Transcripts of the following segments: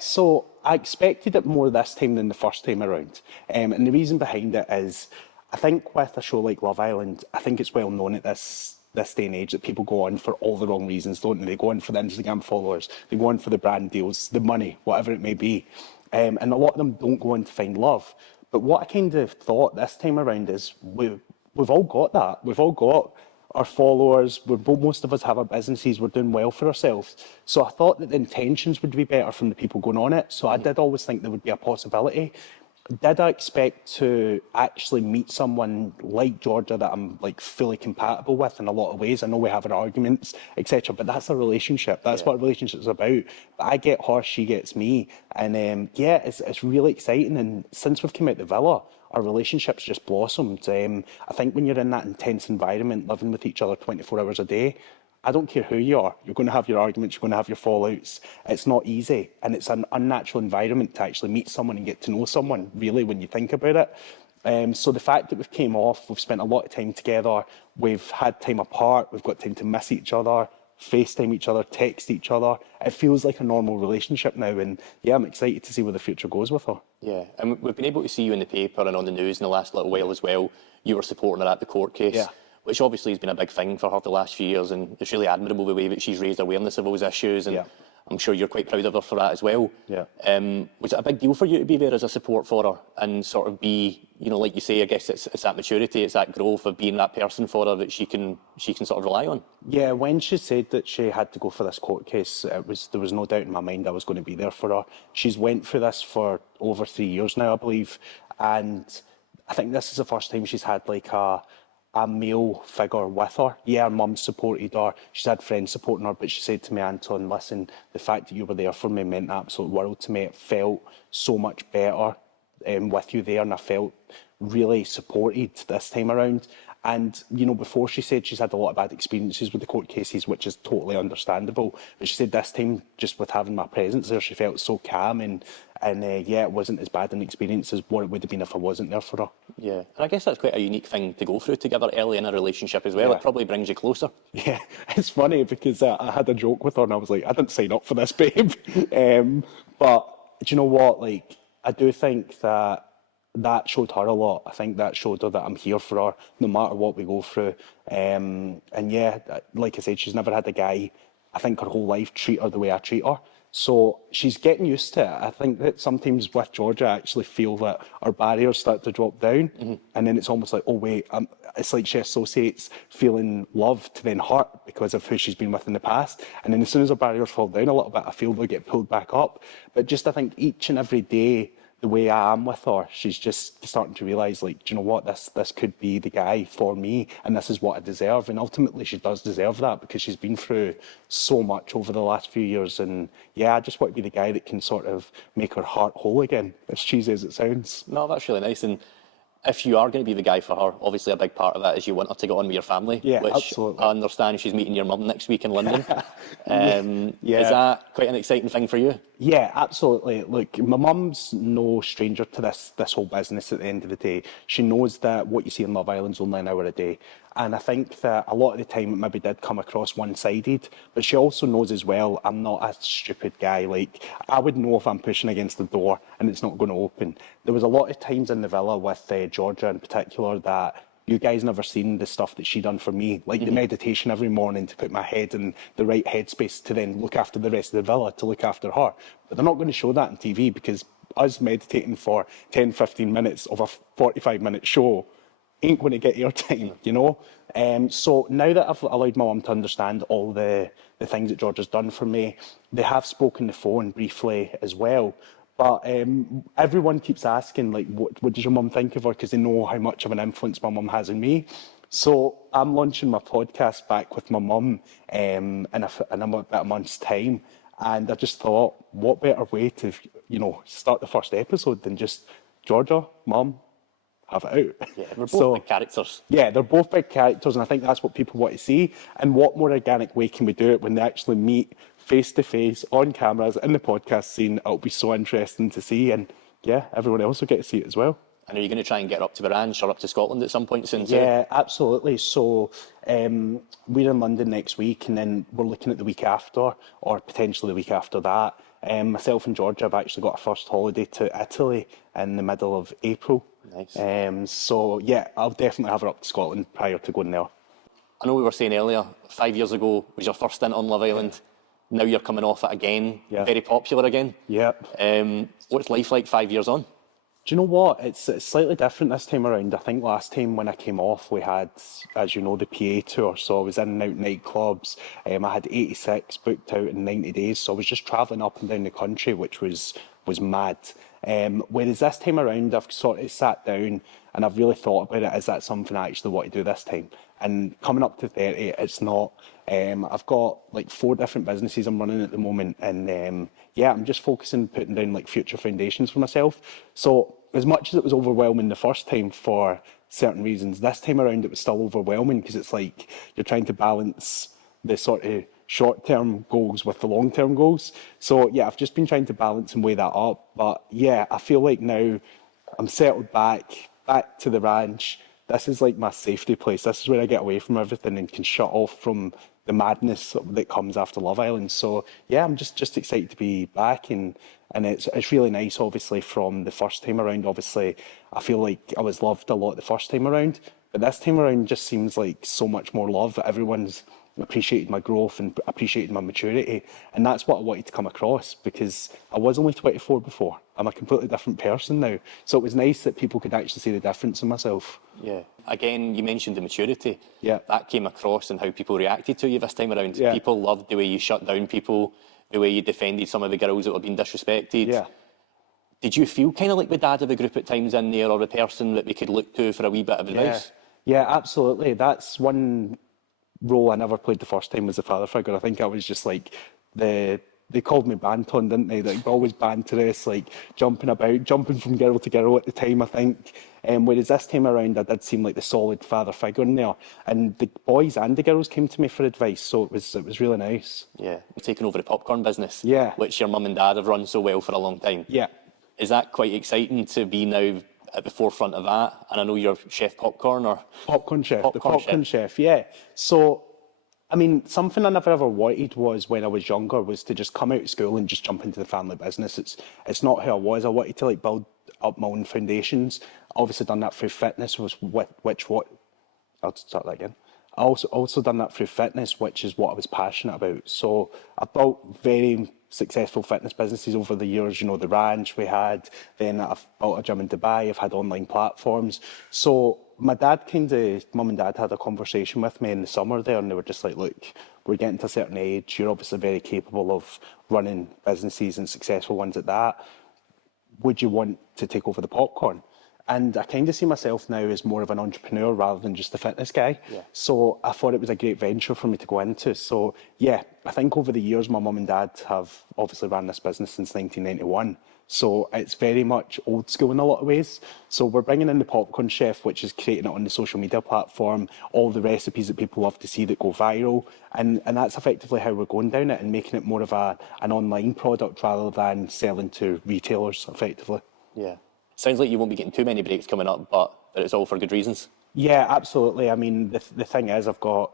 so I expected it more this time than the first time around. And the reason behind it is, I think with a show like Love Island, I think it's well known at this day and age that people go on for all the wrong reasons, don't they? They go on for the Instagram followers, they go on for the brand deals, the money, whatever it may be. And a lot of them don't go on to find love. But what I kind of thought this time around is we've all got that. We've all got our followers, most of us have our businesses, we're doing well for ourselves. So I thought that the intentions would be better from the people going on it. So I did always think there would be a possibility. Did I expect to actually meet someone like Georgia that I'm like fully compatible with in a lot of ways? I know we have our arguments, etc., but that's a relationship. That's what a relationship is about. But I get her, she gets me, and it's really exciting. And since we've come out the villa, our relationship's just blossomed. I think when you're in that intense environment, living with each other 24 hours a day, I don't care who you are, you're going to have your arguments, you're going to have your fallouts. It's not easy, and it's an unnatural environment to actually meet someone and get to know someone, really, when you think about it. So the fact that we've came off, we've spent a lot of time together, we've had time apart, we've got time to miss each other, FaceTime each other, text each other. It feels like a normal relationship now, and yeah, I'm excited to see where the future goes with her. Yeah, and we've been able to see you in the paper and on the news in the last little while as well. You were supporting her at the court case. Yeah. Which obviously has been a big thing for her the last few years, and it's really admirable the way that she's raised awareness of those issues, and I'm sure you're quite proud of her for that as well. Yeah. Was it a big deal for you to be there as a support for her and sort of be, like you say, I guess it's that maturity, it's that growth of being that person for her that she can sort of rely on? Yeah, when she said that she had to go for this court case, there was no doubt in my mind I was going to be there for her. She's went through this for over 3 years now, I believe, and I think this is the first time she's had like a male figure with her. Yeah, her mum supported her, she's had friends supporting her, but she said to me, Anton, listen, the fact that you were there for me meant the absolute world to me. It felt so much better with you there, and I felt really supported this time around. And, before she said she's had a lot of bad experiences with the court cases, which is totally understandable. But she said this time, just with having my presence there, she felt so calm, and it wasn't as bad an experience as what it would have been if I wasn't there for her. Yeah, and I guess that's quite a unique thing to go through together early in a relationship as well. Yeah. It probably brings you closer. Yeah, it's funny because I had a joke with her and I was like, I didn't sign up for this, babe. But do you know what? Like, I do think that showed her a lot. I think that showed her that I'm here for her no matter what we go through. And yeah, like I said, she's never had a guy, I think, her whole life treat her the way I treat her. So she's getting used to it. I think that sometimes with Georgia, I actually feel that our barriers start to drop down. And then it's almost like, oh wait, it's like she associates feeling love to then hurt because of who she's been with in the past. And then as soon as her barriers fall down a little bit, I feel they get pulled back up. But just, I think each and every day, the way I am with her, she's just starting to realise, like, do you know what, this could be the guy for me, and this is what I deserve. And ultimately she does deserve that because she's been through so much over the last few years. And yeah, I just want to be the guy that can sort of make her heart whole again, as cheesy as it sounds. No, that's really nice. And if you are going to be the guy for her, obviously a big part of that is you want her to get on with your family. Yeah, which absolutely. I understand she's meeting your mum next week in London. Is that quite an exciting thing for you? Yeah, absolutely. Look, my mum's no stranger to this whole business at the end of the day. She knows that what you see in Love Island's only an hour a day. And I think that a lot of the time it maybe did come across one-sided, but she also knows as well I'm not a stupid guy. Like, I would know if I'm pushing against the door and it's not going to open. There was a lot of times in the villa with Georgia in particular that you guys never seen the stuff that she done for me, like the meditation every morning to put my head in the right headspace to then look after the rest of the villa, to look after her. But they're not going to show that on TV because us meditating for 10, 15 minutes of a 45-minute show ain't going to get airtime, So now that I've allowed my mum to understand all the things that George has done for me, they have spoken the phone briefly as well. But everyone keeps asking, like, what does your mum think of her? Because they know how much of an influence my mum has on me. So I'm launching my podcast back with my mum in about a month's time. And I just thought, what better way to, start the first episode than just, Georgia, mum, have it out. Yeah, they're both big characters. Yeah, they're both big characters, and I think that's what people want to see. And what more organic way can we do it when they actually meet face to face on cameras in the podcast scene? It'll be so interesting to see, and yeah, everyone else will get to see it as well. And are you going to try and get up to the ranch or up to Scotland at some point soon too? Yeah, absolutely. So we're in London next week, and then we're looking at the week after, or potentially the week after that. Myself and Georgia have actually got our first holiday to Italy in the middle of April. Nice. So yeah, I'll definitely have her up to Scotland prior to going there. I know we were saying earlier, 5 years ago was your first stint on Love Island. Now you're coming off it again, very popular again. Yep. What's life like 5 years on? Do you know what? It's slightly different this time around. I think last time when I came off, we had, as you know, the PA tour. So I was in and out nightclubs. I had 86 booked out in 90 days. So I was just travelling up and down the country, which was mad. Whereas this time around, I've sort of sat down and I've really thought about it. Is that something I actually want to do this time? And coming up to 30, it's not. I've got like 4 different businesses I'm running at the moment, and yeah, I'm just focusing, putting down like future foundations for myself. So as much as it was overwhelming the first time for certain reasons, this time around it was still overwhelming because it's like you're trying to balance the sort of short-term goals with the long-term goals. So yeah, I've just been trying to balance and weigh that up. But yeah, I feel like now I'm settled back to the ranch. This is like my safety place. This is where I get away from everything and can shut off from the madness that comes after Love Island. So yeah, I'm just excited to be back, and it's really nice. Obviously, from the first time around, obviously I feel like I was loved a lot the first time around, but this time around just seems like so much more love. Everyone's appreciated my growth and appreciated my maturity, and that's what I wanted to come across, because I was only 24 before. I'm a completely different person now, so it was nice that people could actually see the difference in myself. Yeah. Again, you mentioned the maturity. Yeah. That came across in how people reacted to you this time around. Yeah. People loved the way you shut down people, the way you defended some of the girls that were being disrespected. Yeah. Did you feel kind of like the dad of the group at times in there, or the person that we could look to for a wee bit of advice? Yeah, absolutely. That's one role I never played the first time, was the father figure. I think I was just like they called me Banton, didn't they? Like always banterous, like jumping about, jumping from girl to girl at the time, I think. Whereas this time around, I did seem like the solid father figure in there, and the boys and the girls came to me for advice, so it was really nice. Yeah, taking over the popcorn business. Yeah. Which your mum and dad have run so well for a long time. Yeah. Is that quite exciting to be now at the forefront of that? And I know you're Chef Popcorn, or Popcorn Chef, the Popcorn Popcorn Chef, yeah. So, I mean, something I never ever wanted was, when I was younger, was to just come out of school and just jump into the family business. It's not who I was. I wanted to like build up my own foundations. Obviously done that through fitness, I'll start that again. I also done that through fitness, which is what I was passionate about. So I've built very successful fitness businesses over the years. You know, the ranch we had, then I've built a gym in Dubai, I've had online platforms. So mum and dad had a conversation with me in the summer there, and they were just like, look, we're getting to a certain age, you're obviously very capable of running businesses and successful ones at that. Would you want to take over the popcorn? And I kind of see myself now as more of an entrepreneur rather than just a fitness guy. Yeah. So I thought it was a great venture for me to go into. So yeah, I think over the years, my mum and dad have obviously ran this business since 1991. So it's very much old school in a lot of ways. So we're bringing in the Popcorn Chef, which is creating it on the social media platform, all the recipes that people love to see that go viral. And that's effectively how we're going down it, and making it more of an online product rather than selling to retailers effectively. Yeah. Sounds like you won't be getting too many breaks coming up, but it's all for good reasons. Yeah, absolutely. I mean, the thing is, I've got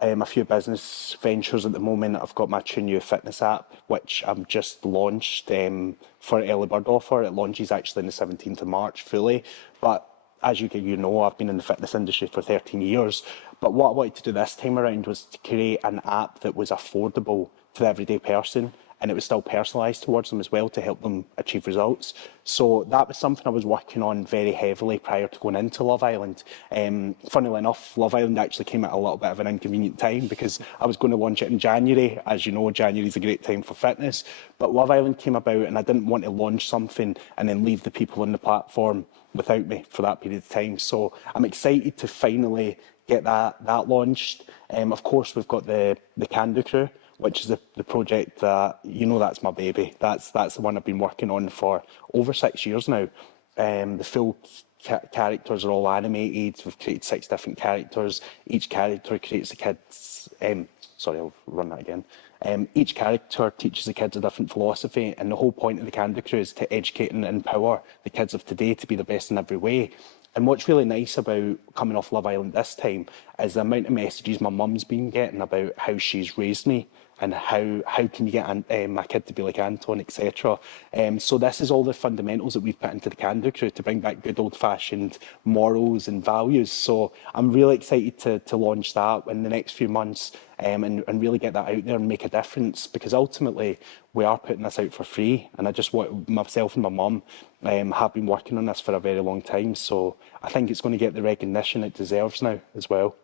a few business ventures at the moment. I've got my two new fitness app, which I've just launched for early bird offer. It launches actually on the 17th of March fully. But as you know, I've been in the fitness industry for 13 years. But what I wanted to do this time around was to create an app that was affordable to the everyday person, and it was still personalised towards them as well to help them achieve results. So that was something I was working on very heavily prior to going into Love Island. Funnily enough, Love Island actually came at a little bit of an inconvenient time, because I was going to launch it in January. As you know, January is a great time for fitness. But Love Island came about, and I didn't want to launch something and then leave the people on the platform without me for that period of time. So I'm excited to finally get that launched. Of course, we've got the Can-Do Crew, which is the project that, you know, that's my baby. That's the one I've been working on for over 6 years now. The full characters are all animated. We've created 6 different characters. Each character creates the kids. Sorry, I'll run that again. Each character teaches the kids a different philosophy, and the whole point of the Can-Do Crew is to educate and empower the kids of today to be the best in every way. And what's really nice about coming off Love Island this time is the amount of messages my mum's been getting about how she's raised me and how can you get my kid to be like Anton, etc. So this is all the fundamentals that we've put into the Can Do crew to bring back good old-fashioned morals and values. So I'm really excited to launch that in the next few months, and really get that out there and make a difference, because ultimately we are putting this out for free, and I just want myself and my mum have been working on this for a very long time, so I think it's going to get the recognition it deserves now as well.